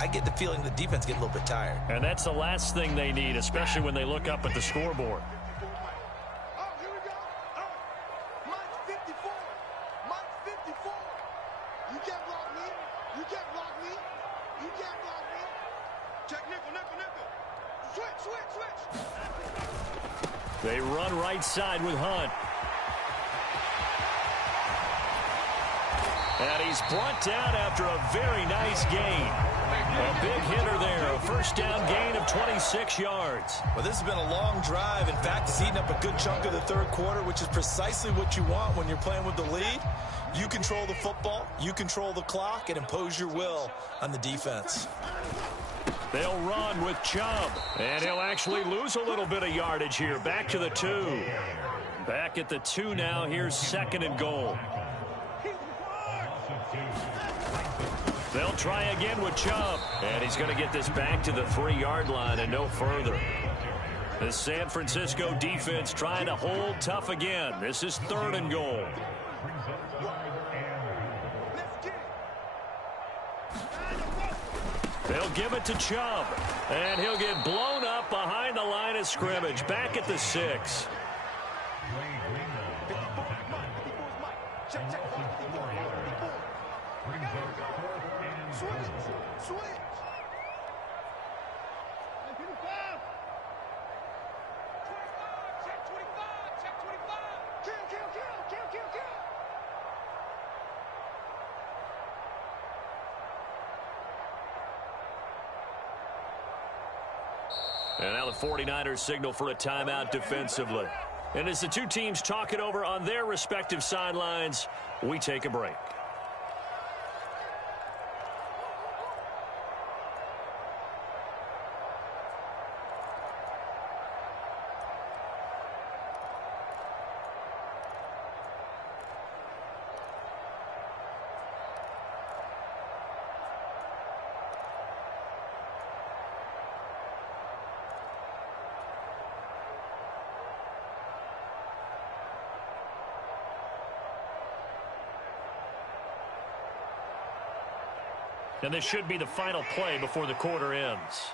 I get the feeling the defense get a little bit tired. And that's the last thing they need, especially when they look up at the scoreboard. They run right side with Hunt. And he's brought down after a very nice gain. A big hitter there, a first down gain of 26 yards. Well, this has been a long drive. In fact, it's eaten up a good chunk of the third quarter, which is precisely what you want when you're playing with the lead. You control the football, you control the clock, and impose your will on the defense. They'll run with Chubb, and he'll actually lose a little bit of yardage here. Back to the 2. Back at the 2 now. Here's 2nd and goal. They'll try again with Chubb, and he's going to get this back to the 3-yard line and no further. The San Francisco defense trying to hold tough again. This is 3rd and goal. They'll give it to Chubb, and he'll get blown up behind the line of scrimmage. Back at the 6. And now the 49ers signal for a timeout defensively. And as the two teams talk it over on their respective sidelines, we take a break. And this should be the final play before the quarter ends.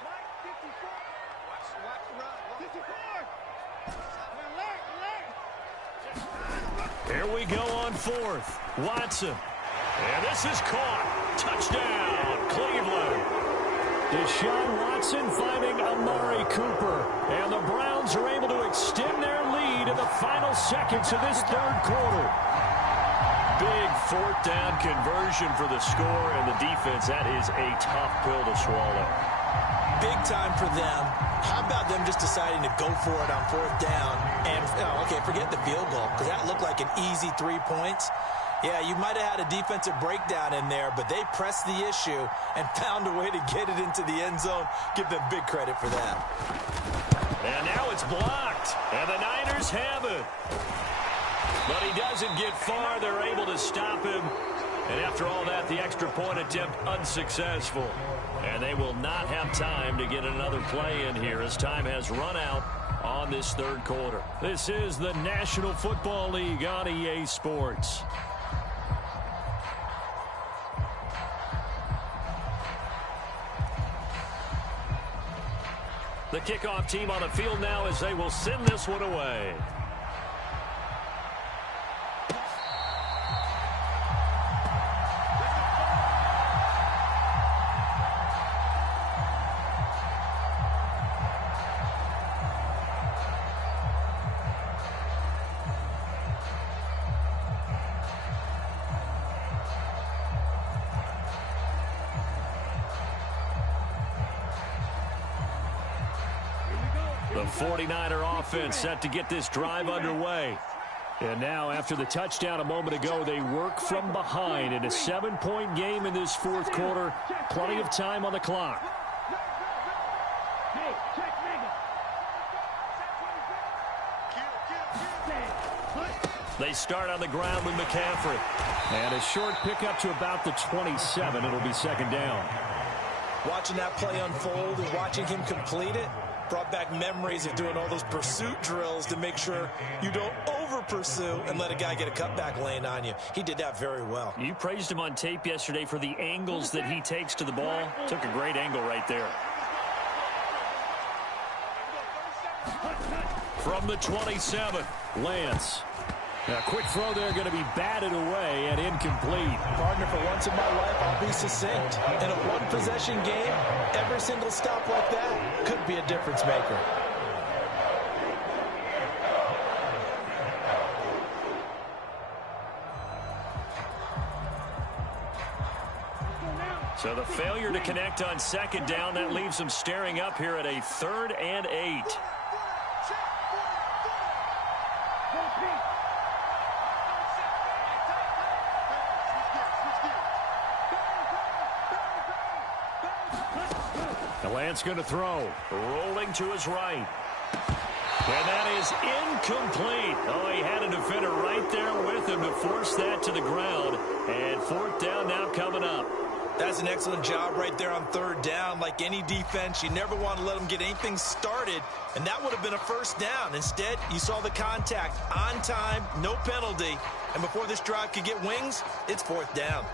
Here we go on 4th. Watson. And this is caught. Touchdown, Cleveland. Deshaun Watson finding Amari Cooper. And the Browns are able to extend their lead in the final seconds of this third quarter. Big 4th down conversion for the score, and the defense, that is a tough pill to swallow. Big time for them. How about them just deciding to go for it on 4th down? And, okay, forget the field goal, because that looked like an easy 3 points. Yeah, you might have had a defensive breakdown in there, but they pressed the issue and found a way to get it into the end zone. Give them big credit for that. And now it's blocked, and the Niners have it. But he doesn't get far. They're able to stop him. And after all that, the extra point attempt unsuccessful. And they will not have time to get another play in here as time has run out on this third quarter. This is the National Football League on EA Sports. The kickoff team on the field now as they will send this one away. The 49er offense set to get this drive underway. And now, after the touchdown a moment ago, they work from behind in a 7-point game in this fourth quarter. Plenty of time on the clock. They start on the ground with McCaffrey. And a short pickup to about the 27. It'll be second down. Watching that play unfold and watching him complete it brought back memories of doing all those pursuit drills to make sure you don't over-pursue and let a guy get a cutback lane on you. He did that very well. You praised him on tape yesterday for the angles that he takes to the ball. Took a great angle right there. From the 27, Lance. A quick throw there going to be batted away and incomplete. Partner, for once in my life, I'll be succinct. In a one-possession game, every single stop like that could be a difference maker. So the failure to connect on second down, that leaves them staring up here at a 3rd and 8. Lance going to throw. Rolling to his right. And that is incomplete. Oh, he had a defender right there with him to force that to the ground. And 4th down now coming up. That's an excellent job right there on 3rd down. Like any defense, you never want to let them get anything started, and that would have been a 1st down. Instead, you saw the contact on time, no penalty, and before this drive could get wings, it's 4th down.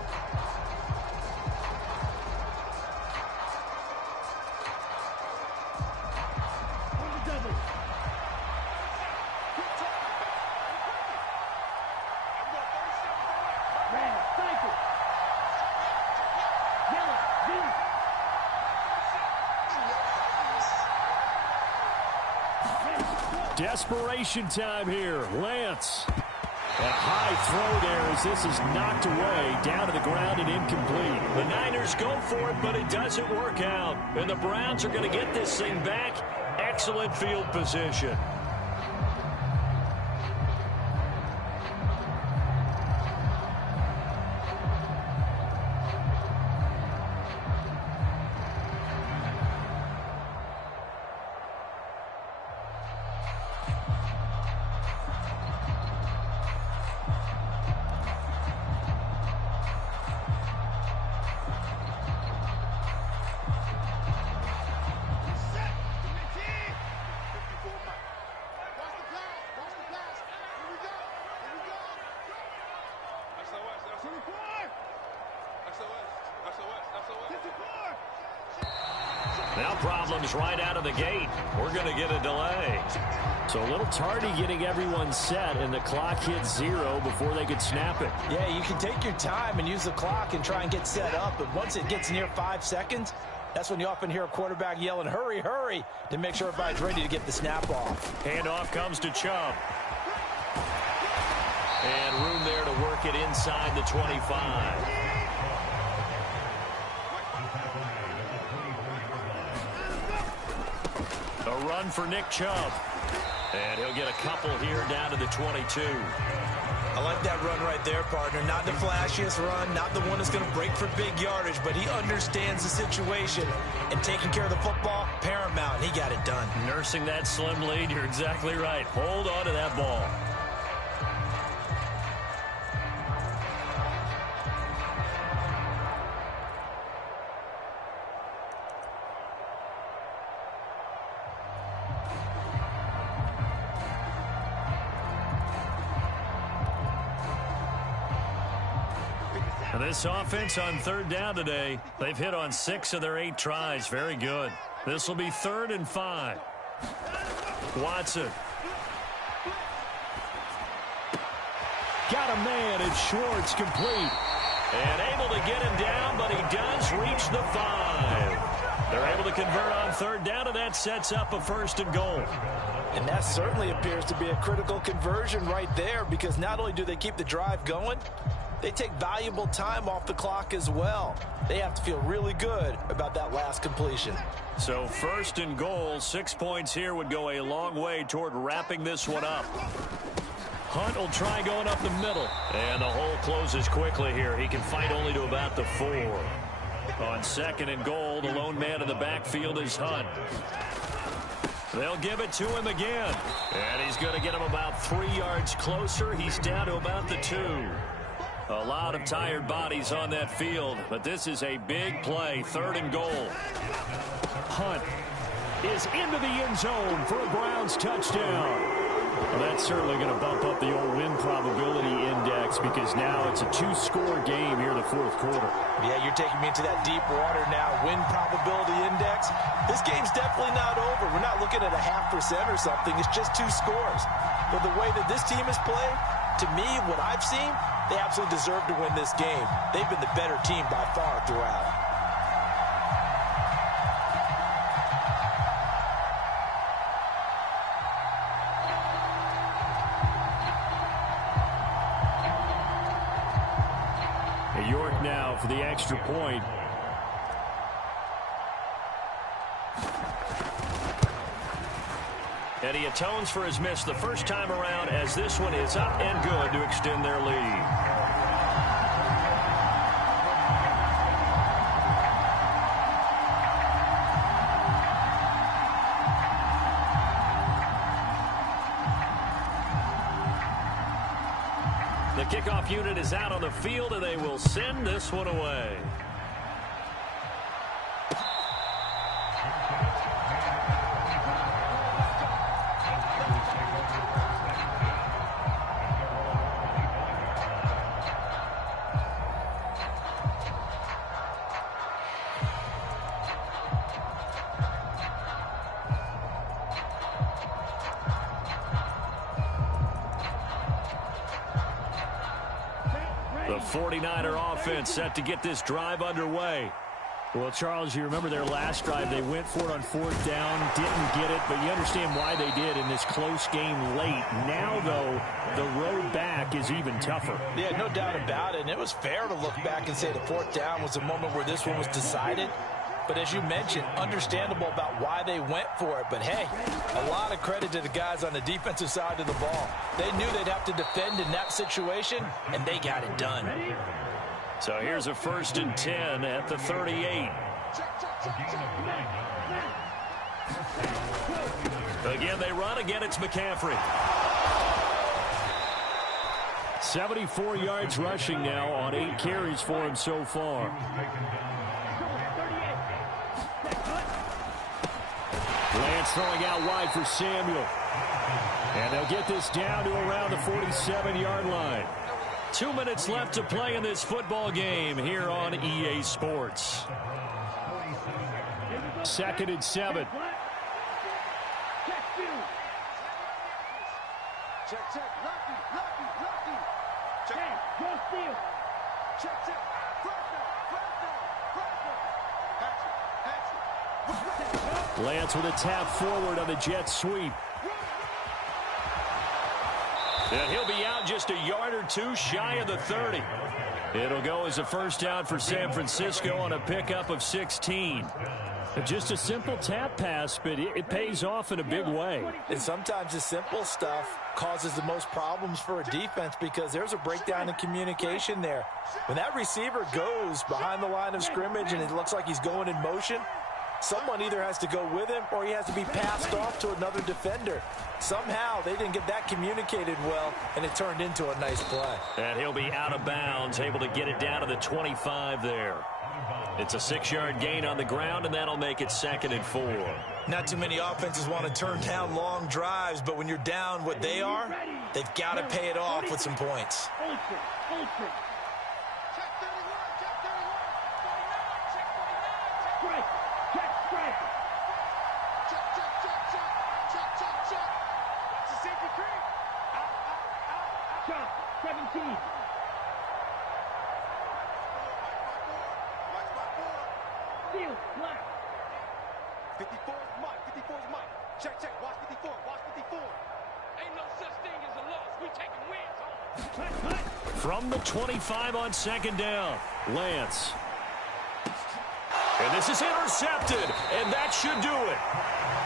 Desperation time here. Lance. A high throw there as this is knocked away, down to the ground and incomplete. The Niners go for it, but it doesn't work out. And the Browns are going to get this thing back. Excellent field position. Now problems right out of the gate. We're going to get a delay. So a little tardy getting everyone set, and the clock hits 0 before they could snap it. Yeah, you can take your time and use the clock and try and get set up, but once it gets near 5 seconds, that's when you often hear a quarterback yelling, hurry, hurry, to make sure everybody's ready to get the snap off. Handoff comes to Chubb. And room there to work it inside the 25. A run for Nick Chubb. And he'll get a couple here down to the 22. I like that run right there, partner. Not the flashiest run, not the one that's going to break for big yardage, but he understands the situation, and taking care of the football, paramount, and he got it done. Nursing that slim lead, you're exactly right. Hold on to that ball. This offense on 3rd down today, they've hit on 6 of their 8 tries. Very good. This will be 3rd and 5. Watson. Got a man, and Schwartz complete. And able to get him down, but he does reach the 5. They're able to convert on 3rd down, and that sets up a 1st and goal. And that certainly appears to be a critical conversion right there, because not only do they keep the drive going, they take valuable time off the clock as well. They have to feel really good about that last completion. So 1st and goal, 6 points here would go a long way toward wrapping this one up. Hunt will try going up the middle. And the hole closes quickly here. He can fight only to about the 4. On 2nd and goal, the lone man in the backfield is Hunt. They'll give it to him again. And he's going to get him about 3 yards closer. He's down to about the 2. A lot of tired bodies on that field, but this is a big play. 3rd and goal. Hunt is into the end zone for a Browns touchdown. Well, that's certainly going to bump up the old win probability index because now it's a 2-score game here in the fourth quarter. Yeah, you're taking me into that deep water now. Win probability index. This game's definitely not over. We're not looking at a 0.5% or something. It's just 2 scores. But the way that this team has played, to me, what I've seen, they absolutely deserve to win this game. They've been the better team by far throughout. York now for the extra point. And he atones for his miss the first time around as this one is up and good to extend their lead. The kickoff unit is out on the field, and they will send this one away. The 49er offense set to get this drive underway. Well, Charles, you remember their last drive. They went for it on 4th down, didn't get it, but you understand why they did in this close game late. Now, though, the road back is even tougher. Yeah, no doubt about it. And it was fair to look back and say the 4th down was the moment where this one was decided. But as you mentioned, understandable about why they went for it. But, hey, a lot of credit to the guys on the defensive side of the ball. They knew they'd have to defend in that situation, and they got it done. So here's a 1st and 10 at the 38. Again, they run. Again, it's McCaffrey. 74 yards rushing now on 8 carries for him so far. Lance throwing out wide for Samuel. And they'll get this down to around the 47-yard line. 2 minutes left to play in this football game here on EA Sports. 2nd and 7. Lance with a tap forward on the jet sweep. And he'll be out just a yard or two shy of the 30. It'll go as a 1st down for San Francisco on a pickup of 16. Just a simple tap pass, but it pays off in a big way. And sometimes the simple stuff causes the most problems for a defense because there's a breakdown in communication there. When that receiver goes behind the line of scrimmage and it looks like he's going in motion, someone either has to go with him or he has to be passed off to another defender. Somehow they didn't get that communicated well, and it turned into a nice play. And he'll be out of bounds, able to get it down to the 25 there. It's a 6-yard gain on the ground, and that'll make it 2nd and 4. Not too many offenses want to turn down long drives, but when you're down what they are, they've got to pay it off with some points. From the 25 on 2nd down, Lance. And this is intercepted, and that should do it.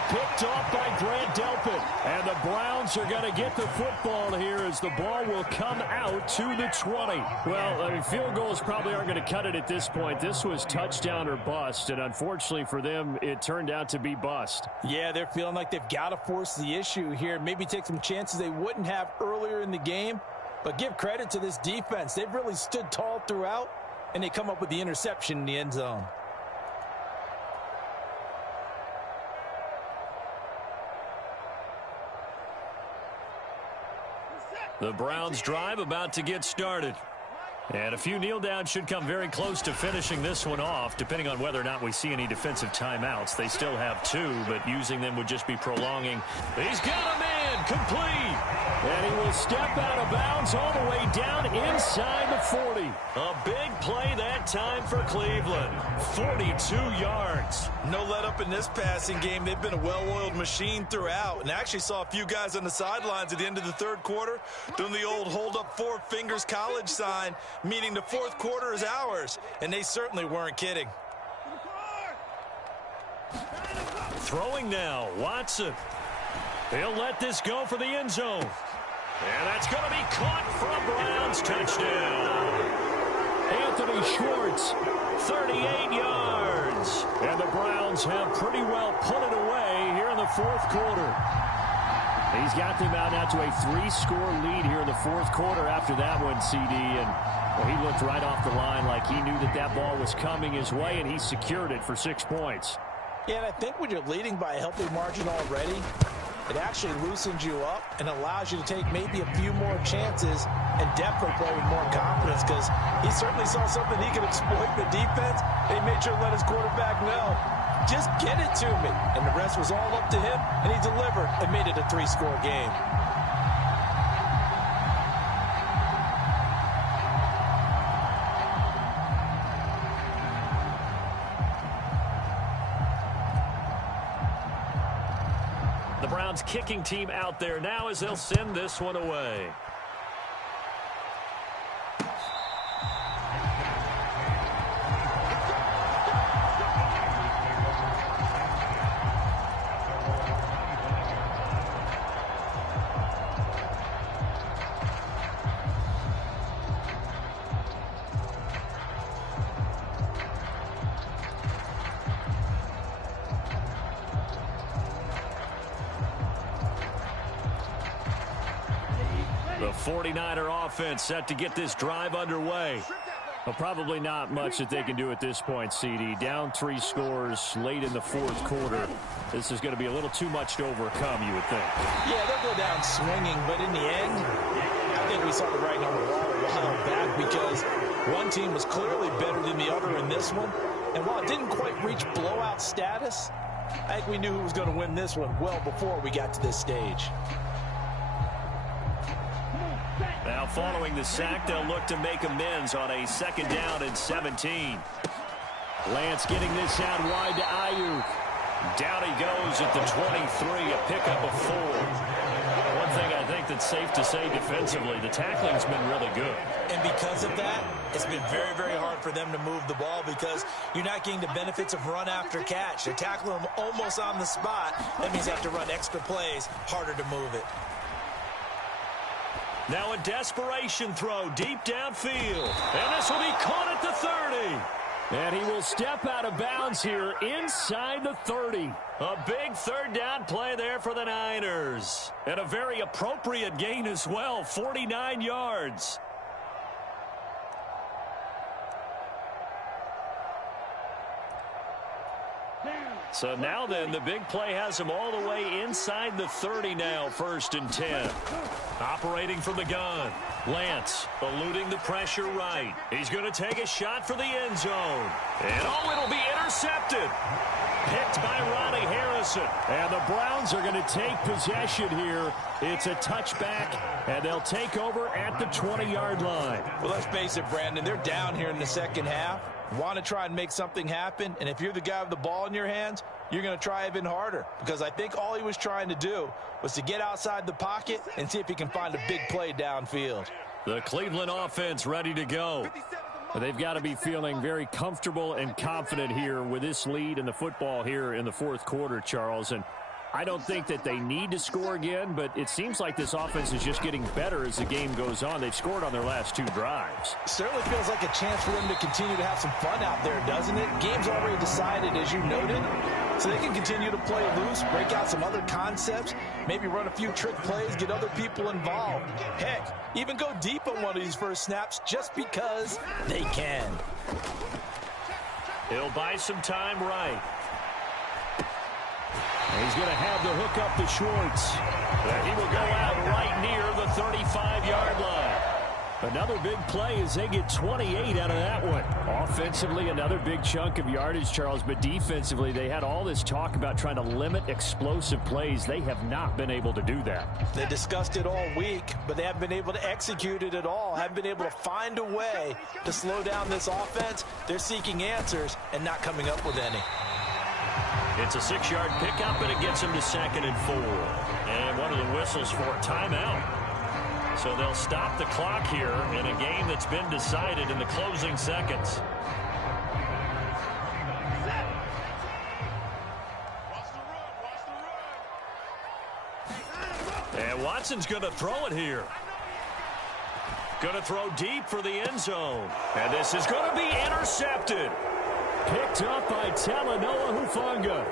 Picked off by Grant Delpit. And the Browns are going to get the football here as the ball will come out to the 20. Well, I mean, field goals probably aren't going to cut it at this point. This was touchdown or bust, and unfortunately for them, it turned out to be bust. Yeah, they're feeling like they've got to force the issue here. Maybe take some chances they wouldn't have earlier in the game. But give credit to this defense. They've really stood tall throughout, and they come up with the interception in the end zone. The Browns drive about to get started. And a few kneel downs should come very close to finishing this one off, depending on whether or not we see any defensive timeouts. They still have 2, but using them would just be prolonging. He's got a man complete. And he will step out of bounds all the way down inside the 40. A big play that time for Cleveland. 42 yards. No let up in this passing game. They've been a well-oiled machine throughout. And I actually saw a few guys on the sidelines at the end of the third quarter doing the old hold up 4 fingers college sign, meaning the fourth quarter is ours. And they certainly weren't kidding. Throwing now, Watson. He'll let this go for the end zone. And that's going to be caught for a Browns touchdown. Anthony Schwartz, 38 yards. And the Browns have pretty well put it away here in the fourth quarter. He's got them out now to a 3-score lead here in the fourth quarter after that one, CD. And well, he looked right off the line like he knew that that ball was coming his way, and he secured it for 6 points. Yeah, and I think when you're leading by a healthy margin already, it actually loosens you up and allows you to take maybe a few more chances and definitely play with more confidence, because he certainly saw something he could exploit in the defense. He made sure to let his quarterback know, just get it to me. And the rest was all up to him, and he delivered and made it a 3-score game. The Browns kicking team out there now as they'll send this one away. The 49er offense set to get this drive underway. Well, probably not much that they can do at this point, CD. Down 3 scores late in the fourth quarter. This is going to be a little too much to overcome, you would think. Yeah, they'll go down swinging, but in the end, I think we saw the writing on the wall a while back, because one team was clearly better than the other in this one. And while it didn't quite reach blowout status, I think we knew who was going to win this one well before we got to this stage. Now following the sack, they'll look to make amends on a 2nd down and 17. Lance getting this out wide to Ayuk. Down he goes at the 23, a pickup of 4. One thing I think that's safe to say defensively, the tackling's been really good. And because of that, it's been very, very hard for them to move the ball, because you're not getting the benefits of run after catch. They're tackling them almost on the spot. That means they have to run extra plays, harder to move it. Now a desperation throw deep downfield. And this will be caught at the 30. And he will step out of bounds here inside the 30. A big 3rd down play there for the Niners. And a very appropriate gain as well, 49 yards. So now then, the big play has him all the way inside the 30 now, 1st and 10. Operating from the gun. Lance eluding the pressure right. He's going to take a shot for the end zone. And oh, it'll be intercepted. Picked by Ronnie Harrison. And the Browns are going to take possession here. It's a touchback, and they'll take over at the 20-yard line. Well, let's face it, Brandon. They're down here in the second half. Want to try and make something happen, and if you're the guy with the ball in your hands, you're going to try even harder, because I think all he was trying to do was to get outside the pocket and see if he can find a big play downfield. The Cleveland offense ready to go. They've got to be feeling very comfortable and confident here with this lead in the football here in the fourth quarter, Charles. And I don't think that they need to score again, but it seems like this offense is just getting better as the game goes on. They've scored on their last 2 drives. Certainly feels like a chance for them to continue to have some fun out there, doesn't it? Game's already decided, as you noted, so they can continue to play loose, break out some other concepts, maybe run a few trick plays, get other people involved. Heck, even go deep on one of these first snaps just because they can. He'll buy some time right. He's going to have the hook up to Schwartz. And he will go out right near the 35-yard line. Another big play as they get 28 out of that one. Offensively, another big chunk of yardage, Charles, but defensively, they had all this talk about trying to limit explosive plays. They have not been able to do that. They discussed it all week, but they haven't been able to execute it at all. Haven't been able to find a way to slow down this offense. They're seeking answers and not coming up with any. It's a 6-yard pickup, and it gets them to 2nd and 4. And one of the whistles for a timeout. So they'll stop the clock here in a game that's been decided in the closing seconds. And Watson's going to throw it here. Going to throw deep for the end zone. And this is going to be intercepted. Picked up by Talanoa Hufanga.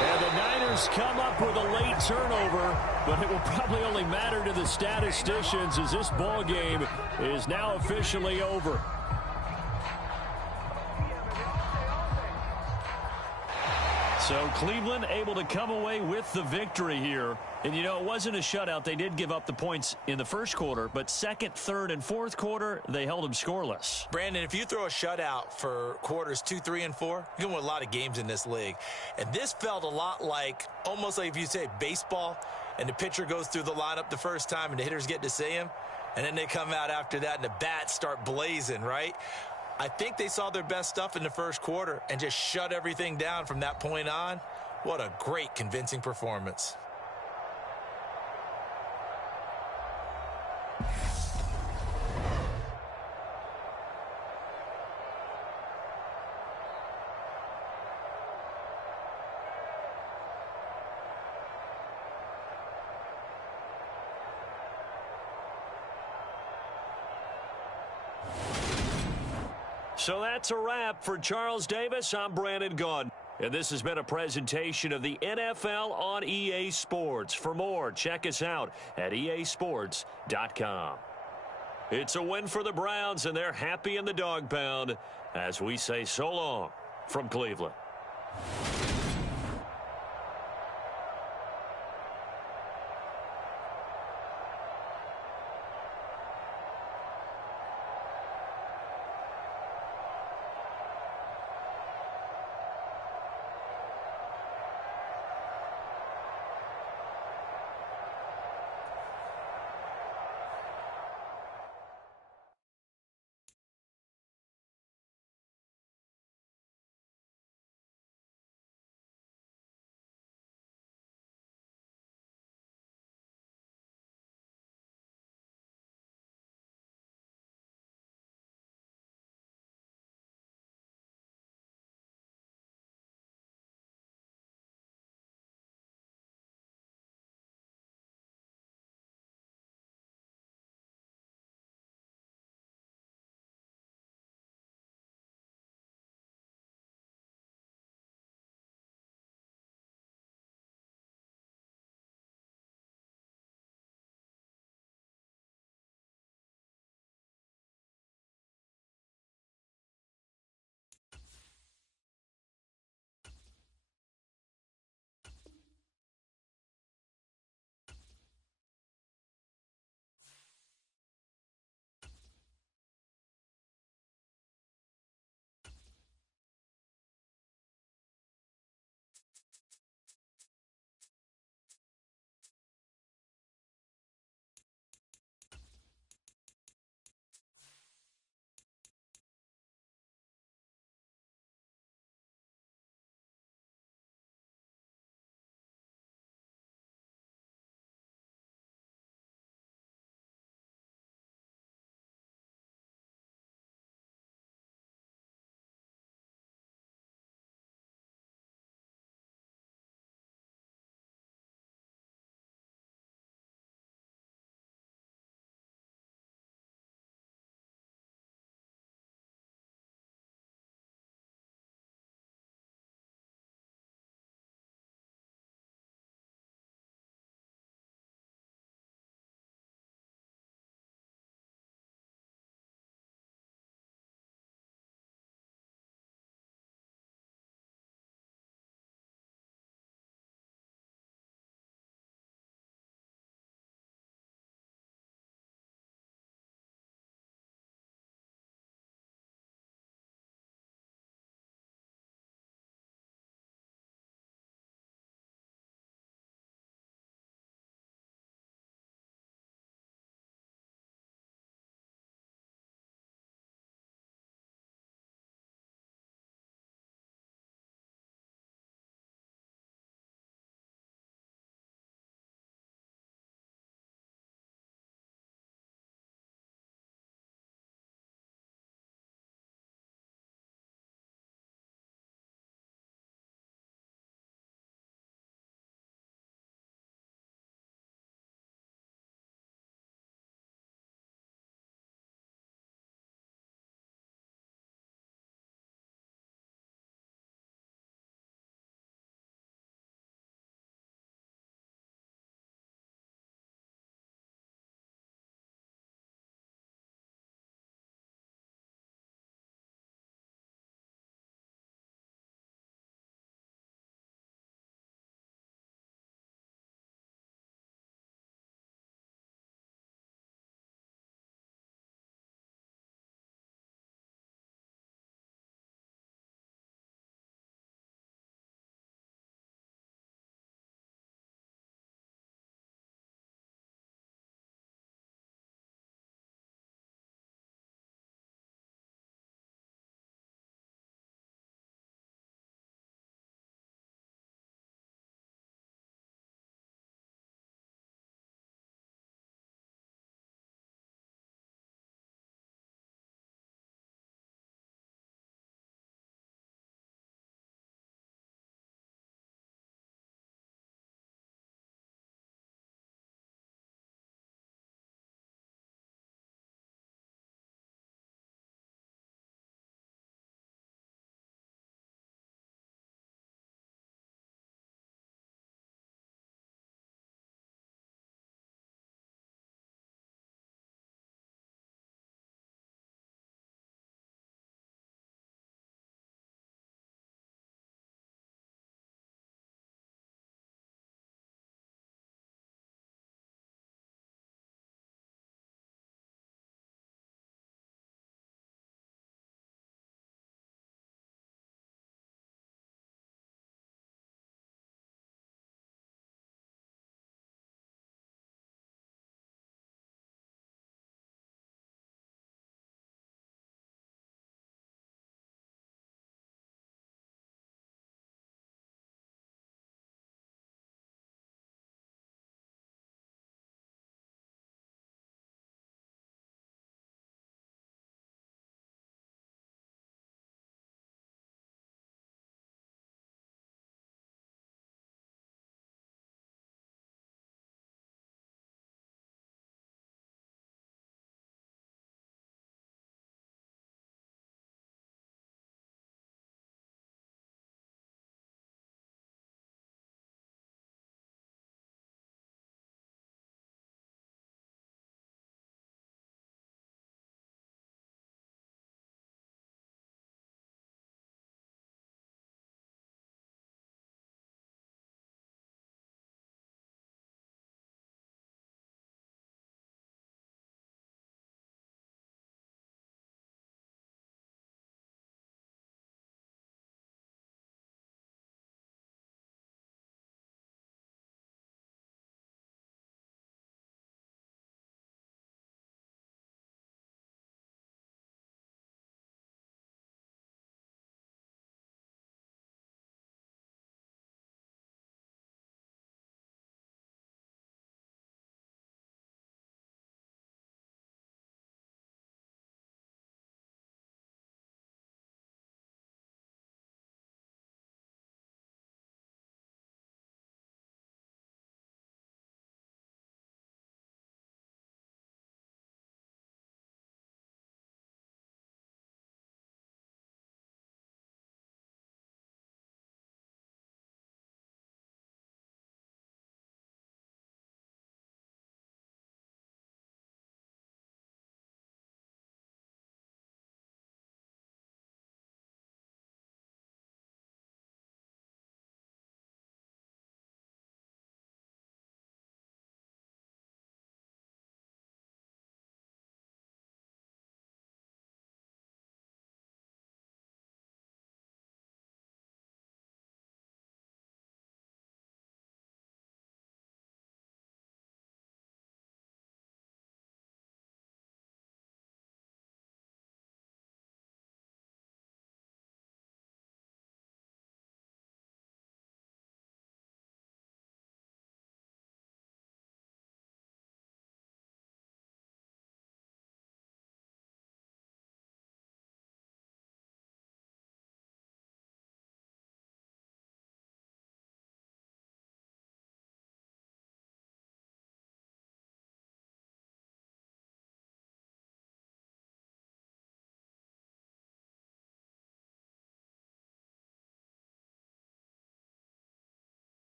And the Niners come up with a late turnover, but it will probably only matter to the statisticians as this ball game is now officially over. So Cleveland able to come away with the victory here. And, you know, it wasn't a shutout. They did give up the points in the first quarter, but second, third, and fourth quarter, they held them scoreless. Brandon, if you throw a shutout for quarters 2, 3, and 4, you're going to win a lot of games in this league. And this felt a lot like, almost like if you say baseball, and the pitcher goes through the lineup the first time and the hitters get to see him, and then they come out after that and the bats start blazing, right? I think they saw their best stuff in the first quarter and just shut everything down from that point on. What a great, convincing performance. So that's a wrap for Charles Davis. I'm Brandon Gaudin. And this has been a presentation of the NFL on EA Sports. For more, check us out at easports.com. It's a win for the Browns, and they're happy in the dog pound as we say so long from Cleveland.